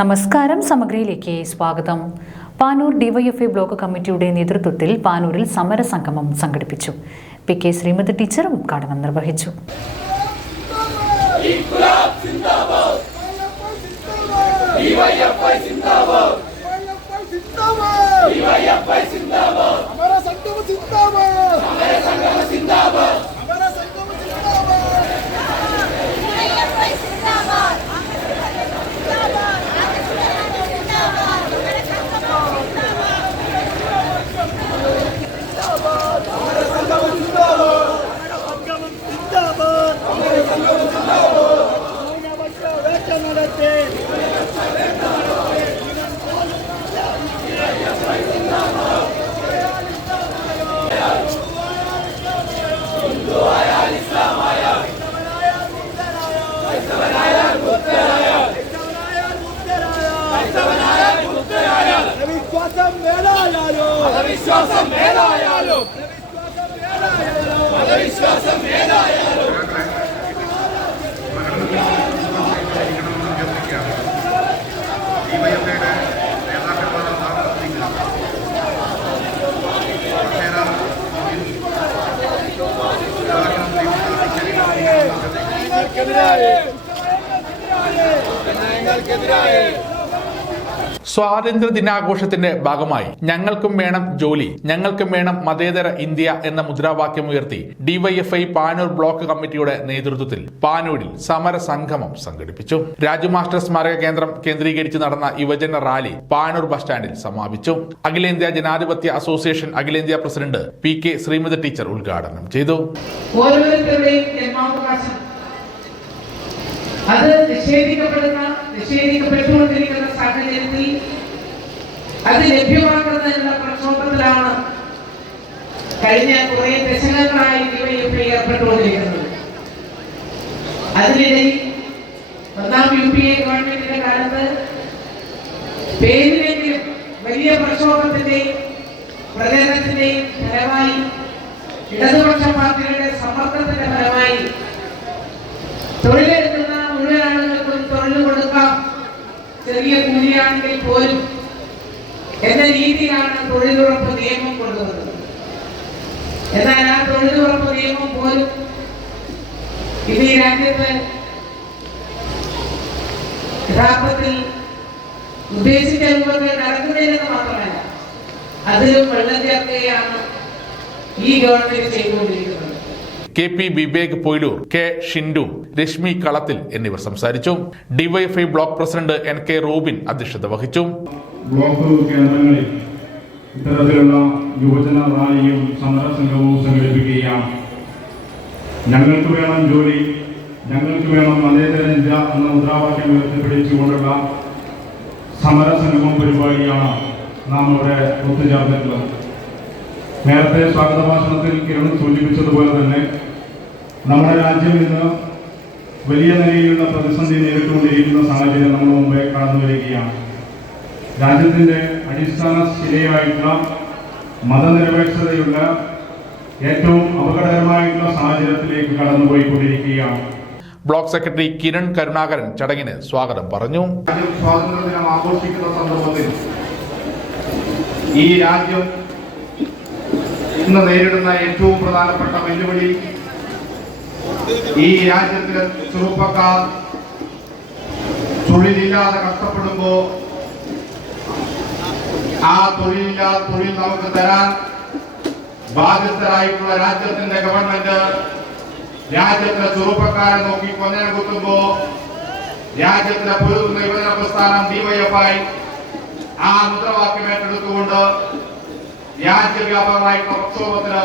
നമസ്കാരം സമഗ്രയിലേക്ക് സ്വാഗതം. Panoor DYFI block കമ്മിറ്റിയുടെ നേതൃത്വത്തിൽ പാനൂരിൽ സമരസംഗമം സംഘടിപ്പിച്ചു. പി കെ ശ്രീമതി ടീച്ചറും ഉദ്ഘാടനം നിർവഹിച്ചു. ഡിവൈഎഫ്ഐ സിന്ദാബാദ്. വിശ്വാസം മേലായാലോ വിശ്വാസം മേലായാലോ ഡിവൈഎഫ്ഐയുടെ നേതാക്കന്മാരെ ഞങ്ങൾക്കെതിരായ ഞങ്ങൾക്കെതിരായ സ്വാതന്ത്ര്യ ദിനാഘോഷത്തിന്റെ ഭാഗമായി ഞങ്ങൾക്കും വേണം ജോലി ഞങ്ങൾക്കും വേണം മതേതര ഇന്ത്യ എന്ന മുദ്രാവാക്യം ഉയർത്തി ഡിവൈഎഫ്ഐ പാനൂർ ബ്ലോക്ക് കമ്മിറ്റിയുടെ നേതൃത്വത്തിൽ പാനൂരിൽ സമര സംഗമം സംഘടിപ്പിച്ചു. രാജുമാസ്റ്റർ സ്മാരക കേന്ദ്രം കേന്ദ്രീകരിച്ച് നടന്ന യുവജന റാലി പാനൂർ ബസ് സ്റ്റാൻഡിൽ സമാപിച്ചു. അഖിലേന്ത്യാ ജനാധിപത്യ അസോസിയേഷൻ അഖിലേന്ത്യാ president P K Sreemathi teacher ഉദ്ഘാടനം ചെയ്തു. ഓരോരുത്തരുടെയും അത് നിഷേധിക്കപ്പെടുന്ന നിഷേധിക്കപ്പെട്ടുകൊണ്ടിരിക്കുന്ന സാഹചര്യത്തിൽ അത് ലഭ്യമാക്കുന്നതിനുള്ള പ്രക്ഷോഭത്തിലാണ് കഴിഞ്ഞ കുറെ ദശകങ്ങളായി ഡിവൈഎഫ്ഐ ഏർപ്പെട്ടുകൊണ്ടിരിക്കുന്നത്. അതിനിടയിൽ ഒന്നാം യു പി എ ഗവൺമെന്റിന്റെ കാലത്ത് പേരിലെങ്കിലും വലിയ പ്രക്ഷോഭത്തിന്റെയും പ്രചരണത്തിന്റെയും ഫലമായി ഇടതുപക്ഷ പാർട്ടികളുടെ സമ്മർദ്ദത്തിന്റെ ഫലമായി തൊഴിലെടുക്കുന്ന ചെറിയ കൂലിയാണെങ്കിൽ പോലും എന്ന രീതിയിലാണ് തൊഴിലുറപ്പ് നിയമം കൊണ്ടുവന്നത്. എന്നാൽ ആ തൊഴിലുറപ്പ് നിയമം പോലും ഇന്ന് ഈ രാജ്യത്ത് യഥാർത്ഥത്തിൽ ഉദ്ദേശിച്ച രൂപത്തിൽ നടക്കുന്നില്ലെന്ന് മാത്രമല്ല അതിലും വെള്ളം ചേർക്കുകയാണ് ഈ ഗവൺമെന്റ് ചെയ്തുകൊണ്ടിരിക്കുന്നത്. K P Vivek Poyloor K Shindu Reshmi Kalathil എന്നിവർ സംസാരിച്ചു. DYFI block president N K Rubin അധ്യക്ഷത വഹിച്ചു. ഇത്തരത്തിലുള്ള യുവജന റാലിയും സമരസംഘവും സംഘടിപ്പിക്കുകയാണ്. ഞങ്ങൾക്ക് വേണം ജോലി ഞങ്ങൾക്ക് വേണം മതേതര എന്ന മുദ്രാവാക്യം ഉയർത്തിപ്പിടിച്ചുകൊണ്ടുള്ള സമരസംഗമം പരിപാടിയാണ് നാം ഇവിടെ ഒത്തുചേർന്നിട്ടുള്ളത്. നേരത്തെ സ്വാഗത ഭാഷണത്തിൽ കിരൺ സൂചിപ്പിച്ചതുപോലെ തന്നെ നമ്മുടെ രാജ്യം ഇന്ന് വലിയ നിലയിലുള്ള പ്രതിസന്ധി നേരിട്ടുകൊണ്ടിരിക്കുന്ന സാഹചര്യം നമ്മൾ മുമ്പേ കടന്നു വരികയാണ്. രാജ്യത്തിന്റെ അടിസ്ഥാന ശിലയായിട്ടുള്ള മതനിരപേക്ഷതയുള്ള ഏറ്റവും അപകടകരമായിട്ടുള്ള സാഹചര്യത്തിലേക്ക് കടന്നുപോയിക്കൊണ്ടിരിക്കുകയാണ്. ബ്ലോക്ക് സെക്രട്ടറി കിരൺ കരുണാകരൻ ചടങ്ങിന് സ്വാഗതം പറഞ്ഞു. സ്വാതന്ത്ര്യ ദിനം ആഘോഷിക്കുന്ന സന്ദർഭത്തിൽ ഈ രാജ്യം ഇന്ന് നേരിടുന്ന ഏറ്റവും പ്രധാനപ്പെട്ട വെല്ലുവിളി ഈ രാജ്യത്തിലെ ചെറുപ്പക്കാർ തൊഴിലില്ലാതെ കഷ്ടപ്പെടുമ്പോ ആ തൊഴിലില്ലാതെ തൊഴിൽ നമുക്ക് തരാൻ ബാധ്യസ്ഥരായിട്ടുള്ള രാജ്യത്തിന്റെ ഗവൺമെന്റ് രാജ്യത്തിലെ ചെറുപ്പക്കാരെ നോക്കി കൊഞ്ഞനം കുത്തുമ്പോ രാജ്യത്തിലെ പൊതു യുവജന പ്രസ്ഥാനം ഡിവൈഎഫ്ഐ ആ മുദ്രാവാക്യം ഏറ്റെടുത്തുകൊണ്ട് രാജ്യവ്യാപകമായിട്ടുള്ള പ്രക്ഷോഭത്തിന്